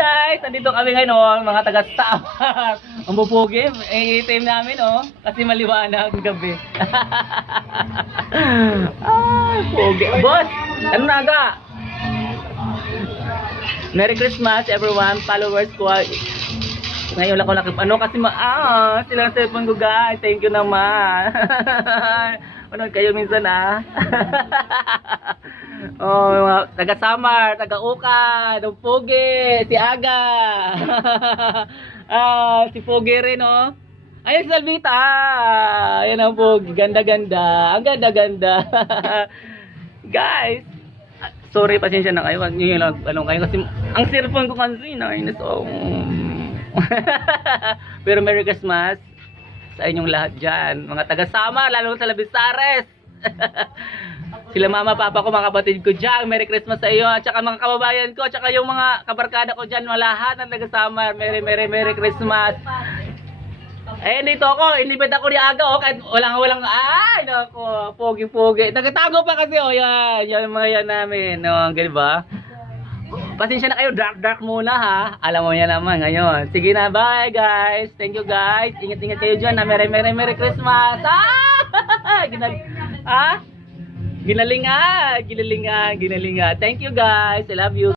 guys! Nandito kami ngayon, oh, mga taga-Samar. Ang bupugi, i-team namin, oh. Kasi maliwanag ang gabi. Pugi. Boss! Ano na aga? Merry Christmas everyone, followers ko. Ngayon lang ako ano kasi sila ang cellphone ko guys. Thank you naman. Manood kayo minsan Oh, mga taga-Samar, taga-Ukay, ng Pugi, si Aga. Si Pugi rin, oh. Ayun si Salvita. Ayan ang Pugi, ganda-ganda. Ang ganda-ganda. Guys, sorry, pasensya na kayo. Yun lang, kayo kasi ang cellphone ko kasi Pero Merry Christmas sa inyong lahat dyan, mga taga-Samar, lalo sa Labisares. Sila mama, papa ko, mga kapatid ko dyan, Merry Christmas sa iyo, at saka mga kababayan ko, at saka yung mga kabarkada ko dyan, lahat ng taga-Samar, Merry Christmas. Dito ako, inibit ako ni Aga, kahit walang, ay, nako, pogi-pogi. Nagatago pa kasi, yan mga yan namin, ganun ba? Pasensya na kayo, dark muna ha. Alam mo yan naman ngayon. Sige na, bye guys. Thank you guys. Ingat-ingat kayo dyan na Merry Christmas. Ginalinga. Thank you guys. I love you.